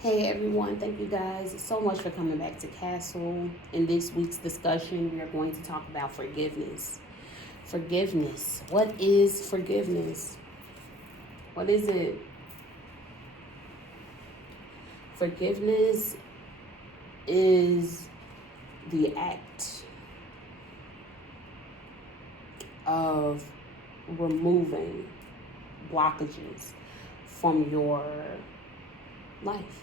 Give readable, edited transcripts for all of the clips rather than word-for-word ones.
Hey everyone, thank you guys so much for coming back to Castle. In this week's discussion, we are going to talk about forgiveness. Forgiveness. What is forgiveness? What is it? Forgiveness is the act of removing blockages from your life.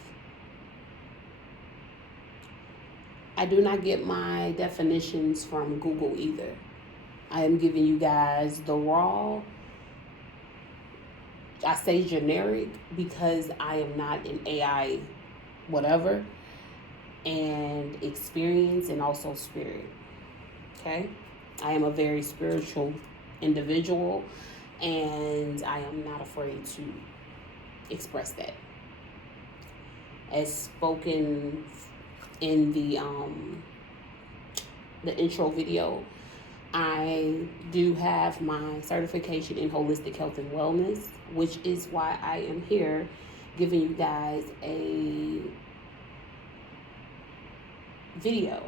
I do not get my definitions from Google either. I am giving you guys the raw, I say generic because I am not an AI whatever, and experience and also spirit. Okay? I am a very spiritual individual and I am not afraid to express that. As spoken in the intro video, I do have my certification in holistic health and wellness, which is why I am here giving you guys a video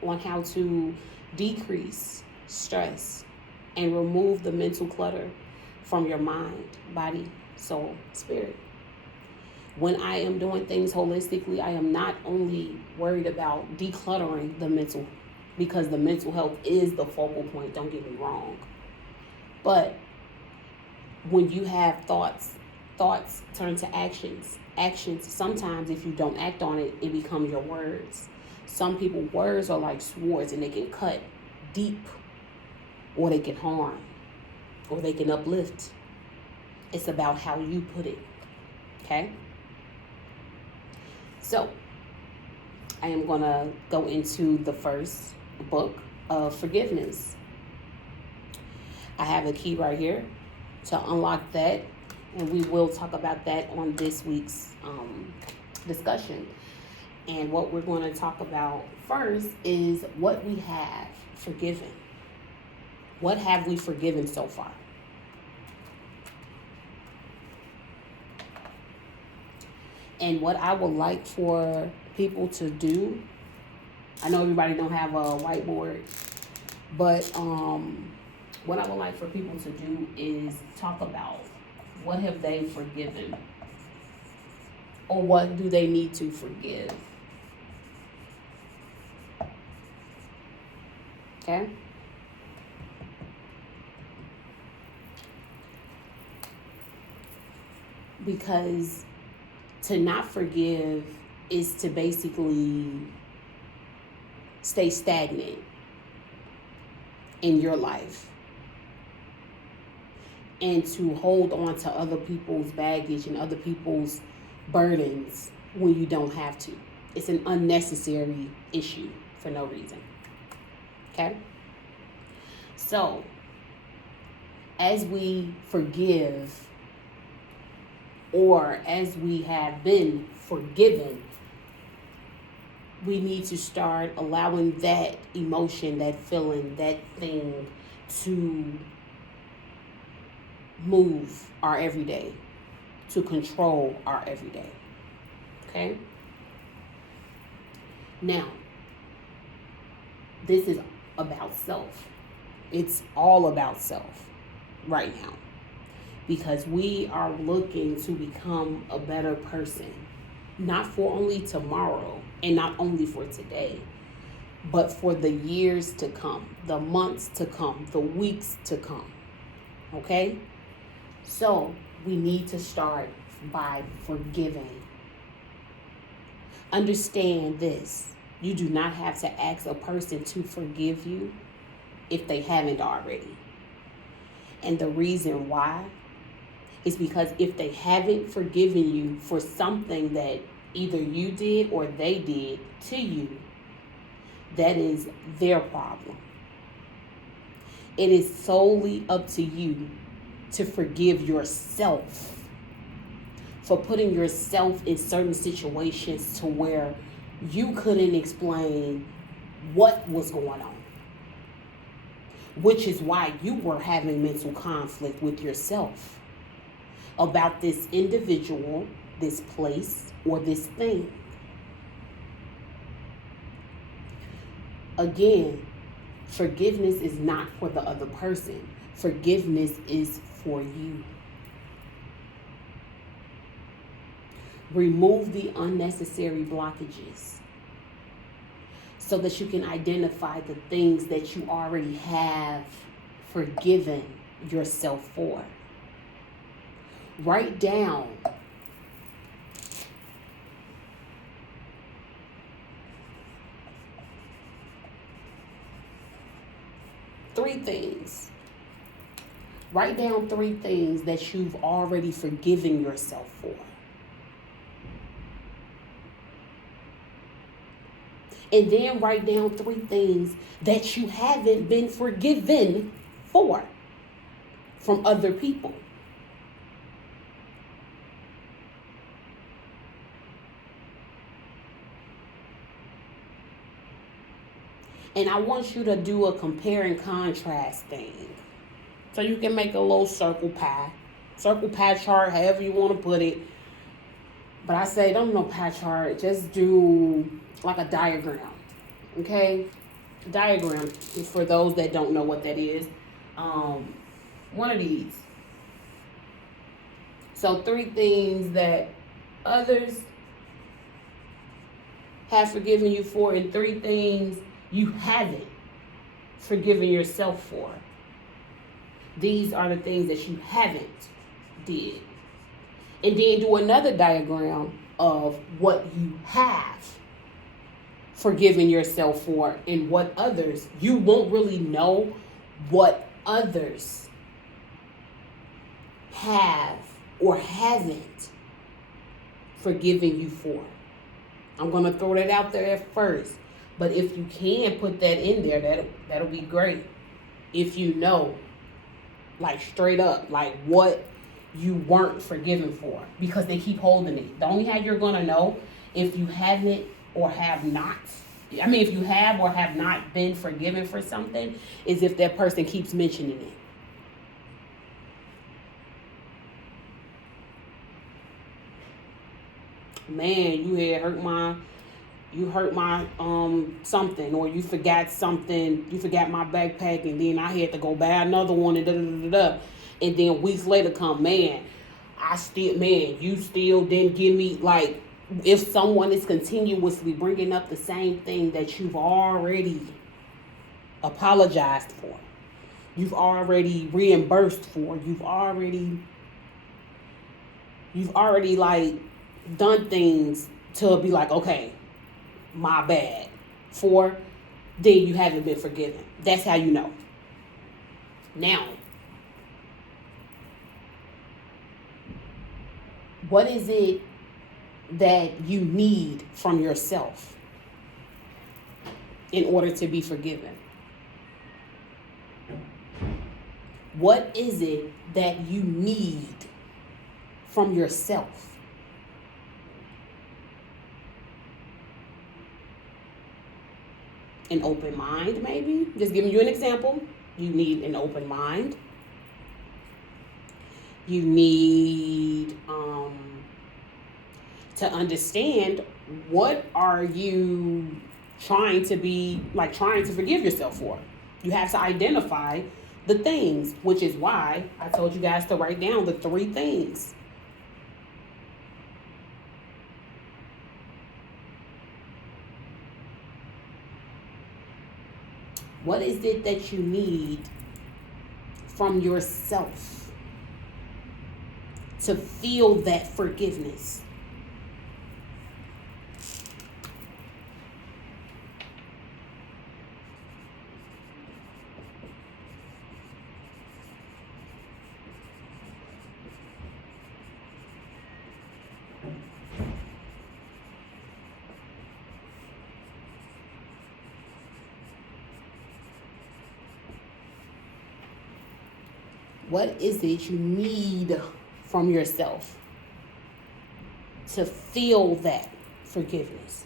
on how to decrease stress and remove the mental clutter from your mind, body, soul, spirit. When I am doing things holistically, I am not only worried about decluttering the mental, because the mental health is the focal point, don't get me wrong. But when you have thoughts turn to actions. Actions, sometimes if you don't act on it, it becomes your words. Some people's words are like swords and they can cut deep, or they can harm, or they can uplift. It's about how you put it, okay? So, I am going to go into the first book of forgiveness. I have a key right here to unlock that, and we will talk about that on this week's discussion. And what we're going to talk about first is what we have forgiven. What have we forgiven so far? And what I would like for people to do, I know everybody don't have a whiteboard, but what I would like for people to do is talk about what have they forgiven, or what do they need to forgive. Okay? Because to not forgive is to basically stay stagnant in your life and to hold on to other people's baggage and other people's burdens when you don't have to. It's an unnecessary issue for no reason. Okay? So, as we forgive, or as we have been forgiven, we need to start allowing that emotion, that feeling, that thing to move our everyday, to control our everyday. Okay? Now, this is about self. It's all about self right now, because we are looking to become a better person, not for only tomorrow and not only for today, but for the years to come, the months to come, the weeks to come. Okay? So we need to start by forgiving. Understand this. You do not have to ask a person to forgive you if they haven't already. And the reason why is because if they haven't forgiven you for something that either you did or they did to you, that is their problem. It is solely up to you to forgive yourself for putting yourself in certain situations to where you couldn't explain what was going on, which is why you were having mental conflict with yourself about this individual this place, or this thing. Again, forgiveness is not for the other person. Forgiveness is for you. Remove the unnecessary blockages so that you can identify the things that you already have forgiven yourself for. Write down three things. Write down three things that you've already forgiven yourself for. And then write down three things that you haven't been forgiven for from other people. And I want you to do a compare and contrast thing. So you can make a little circle pie chart, however you want to put it. But I say don't no pie chart, just do like a diagram. Okay? Diagram, for those that don't know what that is. One of these. So 3 things that others have forgiven you for, and 3 things you haven't forgiven yourself for. These are the things that you haven't did. And then do another diagram of what you have forgiven yourself for and what others. You won't really know what others have or haven't forgiven you for. I'm going to throw that out there at first. But if you can put that in there, that'll be great. If you know, like straight up, like what you weren't forgiven for, because they keep holding it. The only how you're going to know if you haven't or have not, if you have or have not been forgiven for something, is if that person keeps mentioning it. Man, you hurt my something, or you forgot something, you forgot my backpack, and then I had to go buy another one, and and then weeks later come, you still didn't give me, like, if someone is continuously bringing up the same thing that you've already apologized for, you've already reimbursed for, you've already like done things to be like, okay, my bad, for, then you haven't been forgiven. That's how you know. Now, what is it that you need from yourself in order to be forgiven? What is it that you need from yourself? An open mind, maybe? Just giving you an example. You need an open mind. You need to understand, what are you trying to forgive yourself for? You have to identify the things, which is why I told you guys to write down the 3 things. What is it that you need from yourself to feel that forgiveness? What is it you need from yourself to feel that forgiveness?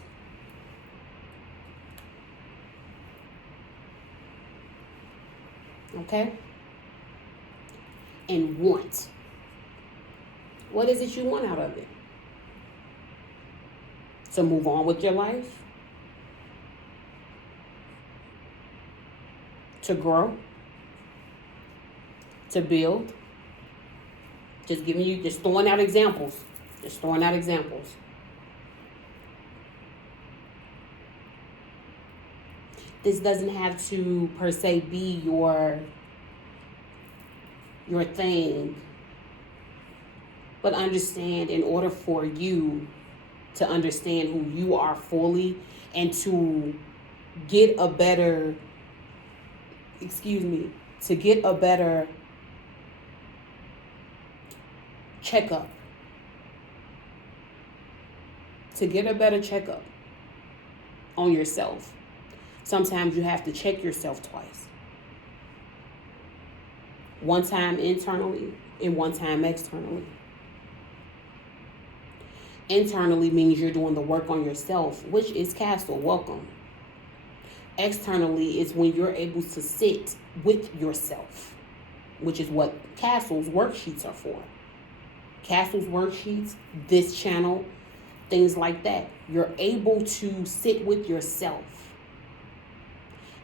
Okay? And want. What is it you want out of it? to move on with your life, to grow, to build. Just throwing out examples. Just throwing out examples. This doesn't have to per se be your thing. But understand, in order for you to understand who you are fully and to get a better, to get a better checkup. To get a better checkup on yourself, sometimes you have to check yourself twice. One time internally and one time externally. Internally means you're doing the work on yourself, which is Castle. Welcome. Externally is when you're able to sit with yourself, which is what Castle's worksheets are for. Castle's worksheets, this channel, things like that. You're able to sit with yourself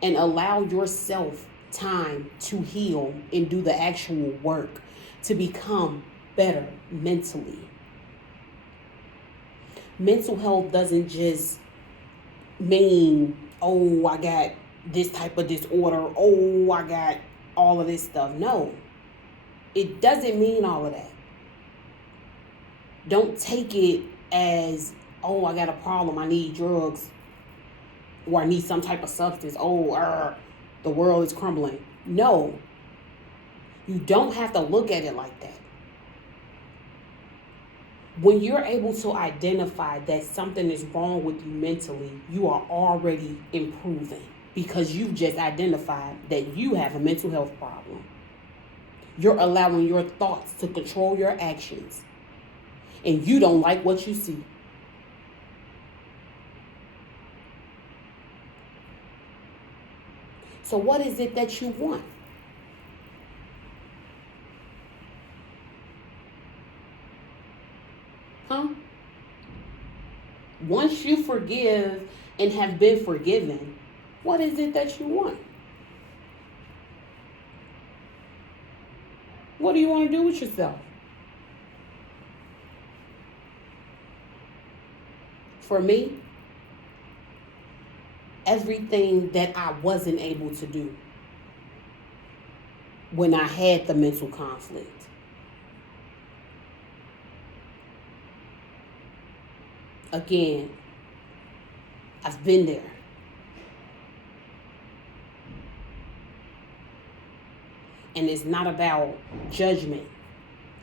and allow yourself time to heal and do the actual work to become better mentally. Mental health doesn't just mean, oh, I got this type of disorder, oh, I got all of this stuff. No, it doesn't mean all of that. Don't take it as, oh, I got a problem, I need drugs, or I need some type of substance, the world is crumbling. No, you don't have to look at it like that. When you're able to identify that something is wrong with you mentally, you are already improving because you've just identified that you have a mental health problem. You're allowing your thoughts to control your actions, and you don't like what you see. So what is it that you want? Once you forgive and have been forgiven, what is it that you want? What do you want to do with yourself? For me, everything that I wasn't able to do when I had the mental conflict. Again, I've been there. And it's not about judgment.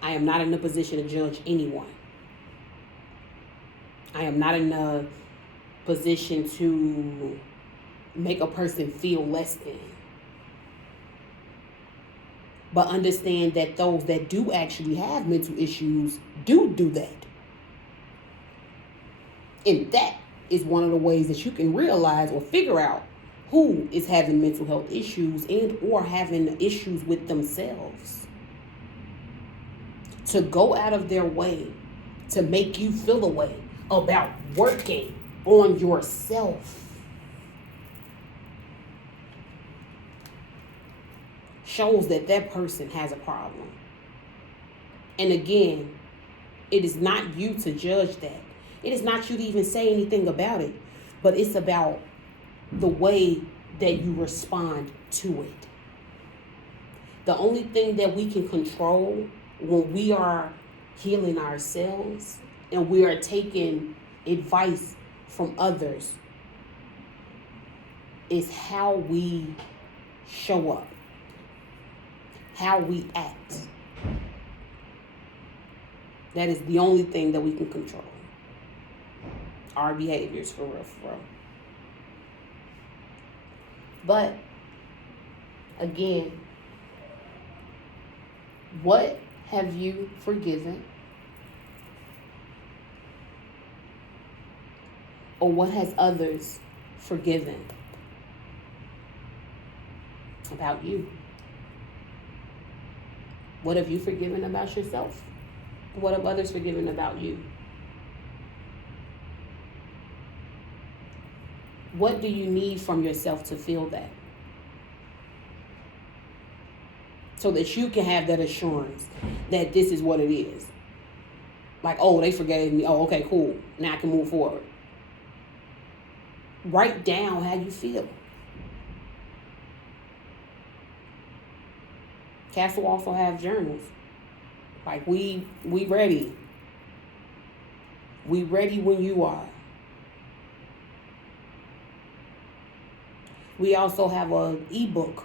I am not in a position to judge anyone. I am not in a position to make a person feel less than. But understand that those that do actually have mental issues do that. And that is one of the ways that you can realize or figure out who is having mental health issues and or having issues with themselves. To go out of their way to make you feel a way about working on yourself shows that that person has a problem. And again, it is not you to judge that. It is not you to even say anything about it, but it's about the way that you respond to it. The only thing that we can control when we are healing ourselves and we are taking advice from others is how we show up, how we act. That is the only thing that we can control. Our behaviors, for real, for real. But, again, what have you forgiven? Or what has others forgiven about you? What have you forgiven about yourself? What have others forgiven about you? What do you need from yourself to feel that? So that you can have that assurance that this is what it is. Like, oh, they forgave me. Oh, okay, cool. Now I can move forward. Write down how you feel. Castle also have journals. Like, we ready. We ready when you are. We also have an ebook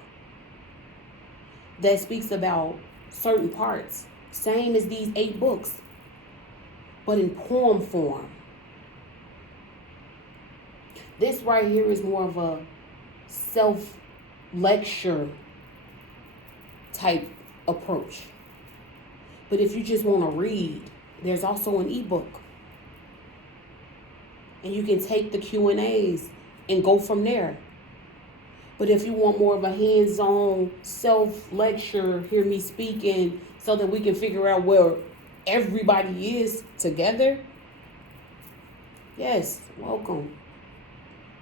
that speaks about certain parts, same as these 8 books, but in poem form. This right here is more of a self-lecture type approach. But if you just want to read, there's also an ebook. And you can take the Q&As and go from there. But if you want more of a hands-on self-lecture, hear me speaking, so that we can figure out where everybody is together, yes, welcome.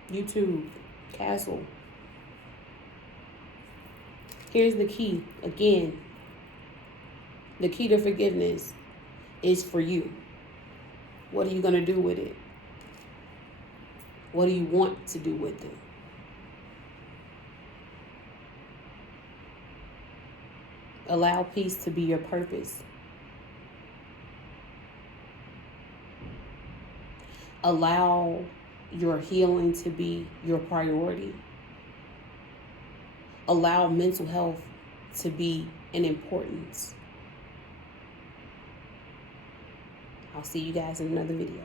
YouTube, Castle. Here's the key. Again, the key to forgiveness is for you. What are you going to do with it? What do you want to do with it? Allow peace to be your purpose. Allow your healing to be your priority. Allow mental health to be an importance. I'll see you guys in another video.